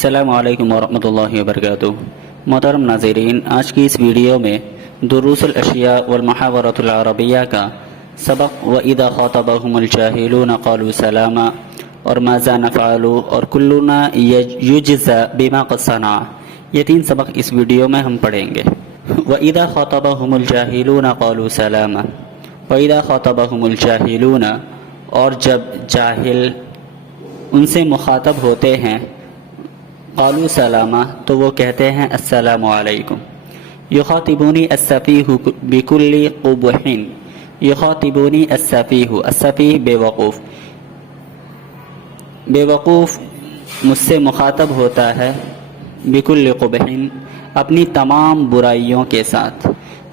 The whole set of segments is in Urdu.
السلام علیکم ورحمۃ اللہ وبرکاتہ۔ محترم ناظرین، آج کی اس ویڈیو میں دروس الاشیاء والمحاورۃ العربیہ کا سبق وَإِذَا خَاطَبَهُمُ الْجَاهِلُونَ قَالُوا سَلَامًا اور ماذا نفعل اور کلنا یجزا بما قد صنع، یہ تین سبق اس ویڈیو میں ہم پڑھیں گے۔ وَإِذَا خَاطَبَهُمُ الْجَاهِلُونَ قَالُوا سَلَامًا، وَإِذَا خَاطَبَهُمُ الْجَاهِلُونَ، اور جب جاہل ان سے مخاطب ہوتے ہیں، قالوا سلاما تو وہ کہتے ہیں السلام علیکم۔ یخاطبونی السفیہ بکل قبح، یخاطبونی السفیہ، السفیہ بے وقوف، بے وقوف مجھ سے مخاطب ہوتا ہے، بکل قبح اپنی تمام برائیوں کے ساتھ،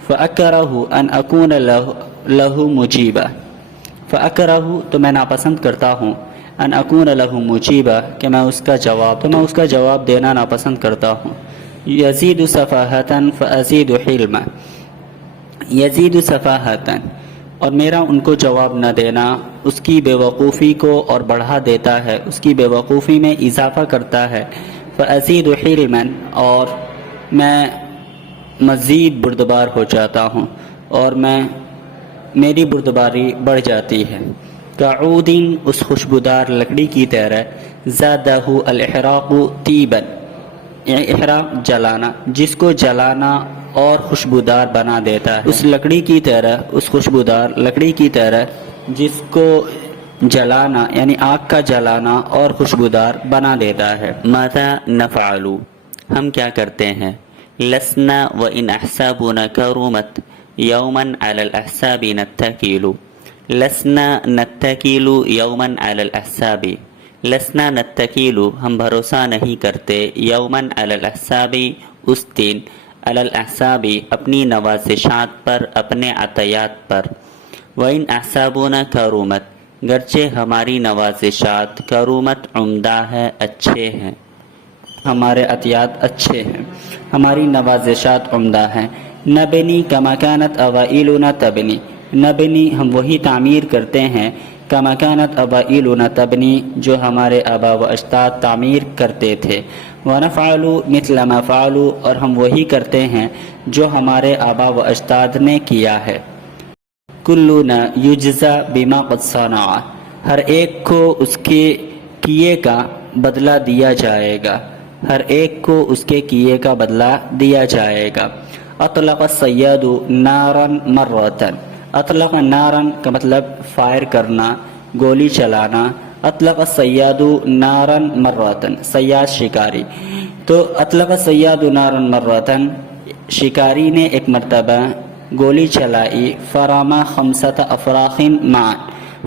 فأکرہ ان اکون لہ مجیبا، فأکرہ تو میں ناپسند کرتا ہوں، ان اکون لہ مجیبا کہ میں اس کا جواب دینا ناپسند کرتا ہوں۔ یزید سفاہتا فازید حلما، یزید سفاہتا اور میرا ان کو جواب نہ دینا اس کی بے وقوفی کو اور بڑھا دیتا ہے، اس کی بے وقوفی میں اضافہ کرتا ہے۔ فازید حلما اور میں مزید بردبار ہو جاتا ہوں اور میری بردباری بڑھ جاتی ہے۔ کعود اس خوشبودار لکڑی کی طرح، زادہ الاحراق طیبا، احراق جلانا، جس کو جلانا اور خوشبودار بنا دیتا ہے، اس لکڑی کی طرح، اس خوشبودار لکڑی کی طرح جس کو جلانا یعنی آگ کا جلانا اور خوشبودار بنا دیتا ہے۔ ماذا نفعل ہم کیا کرتے ہیں، لسنا وان احسابنا کرمت یوما علی الاحساب نتکل، لسنا نتکیل یوما علی الاحساب، لسنا نتکیل ہم بھروسہ نہیں کرتے، یوما علی الاحساب اس دن، علی الاحساب اپنی نوازشات پر، اپنے عطیات پر، وَإِنْ أَحْسَابُنَا كَرُومَتْ گرچہ ہماری نوازشات کرومت عمدہ ہے، اچھے ہیں، ہمارے عطیات اچھے ہیں، ہماری نوازشات عمدہ ہیں۔ نبنی کما کانت اوائلنا تبنی، نبنی ہم وہی تعمیر کرتے ہیں، کما کانت اوائلنا تبنی جو ہمارے آبا و اجداد تعمیر کرتے تھے، ونفعل مثل ما فعلوا اور ہم وہی کرتے ہیں جو ہمارے آبا و اجداد نے کیا ہے۔ کلنا یجزا بما قد صنع ہر ایک کو اس کے کیے کا بدلہ دیا جائے گا، ہر ایک کو اس کے کیے کا بدلہ دیا جائے گا۔ اطلق الصیاد نارا مرۃ، اطلق نارا کا مطلب فائر کرنا، گولی چلانا، اطلق الصیاد نارا مرۃ صیاد شکاری، تو اطلق الصیاد نارا مرۃ شکاری نے ایک مرتبہ گولی چلائی، فرما خمسۃ افراخ معا،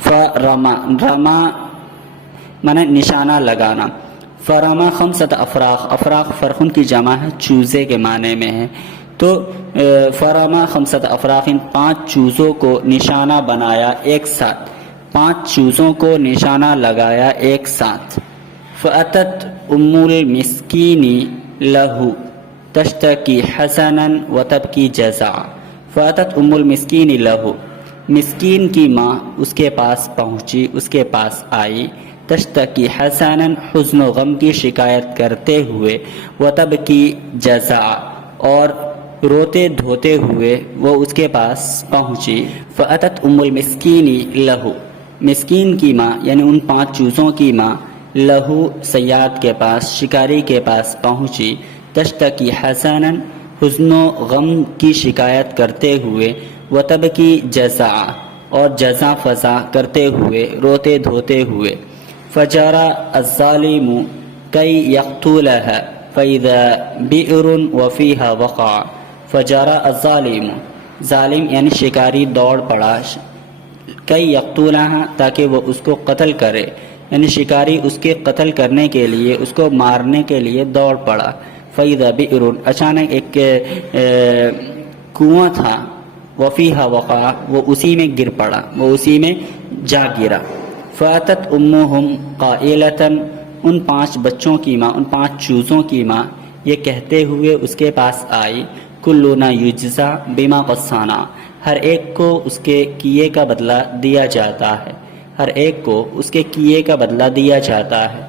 فرما رما معنی نشانہ لگانا، فرما خمسۃ افراخ، افراخ فرخن کی جمع ہے، چوزے کے معنی میں ہے، تو فرما خمسۃ افراخ پانچ چوزوں کو نشانہ بنایا ایک ساتھ، پانچ چوزوں کو نشانہ لگایا ایک ساتھ۔ فأتت ام المسکین لہ تشتکی حسنا وتبکی جزعا، فأتت ام المسکین لہ مسکین کی ماں اس کے پاس پہنچی، اس کے پاس آئی، تشتکی حسنا حزن و غم کی شکایت کرتے ہوئے، وتبکی جزعا اور روتے دھوتے ہوئے وہ اس کے پاس پہنچی۔ فأتت ام المسکین لہ مسکین کی ماں یعنی ان پانچ چوزوں کی ماں، لہو صیاد کے پاس، شکاری کے پاس پہنچی، تشتکی حسنا حزن و غم کی شکایت کرتے ہوئے، وتبکی جزعا اور جزع فزع کرتے ہوئے، روتے دھوتے ہوئے۔ فجرى الظالم كي يقتلها فإذا بئر وفيها وقع، فجرى الظالم ظالم یعنی شکاری دوڑ پڑا، کئی یقتلها تاکہ وہ اس کو قتل کرے، یعنی شکاری اس کے قتل کرنے کے لیے، اس کو مارنے کے لیے دوڑ پڑا۔ فإذا بئر اچانک ایک کنواں تھا، وفيها وقع وہ اسی میں گر پڑا، وہ اسی میں جا گرا۔ فاتت امہم قائلتا ان پانچ بچوں کی ماں، ان پانچ چوزوں کی ماں یہ کہتے ہوئے اس کے پاس آئی، کلنا یجزا بما قد صنع ہر ایک کو اس کے کیے کا بدلہ دیا جاتا ہے، ہر ایک کو اس کے کیے کا بدلہ دیا جاتا ہے۔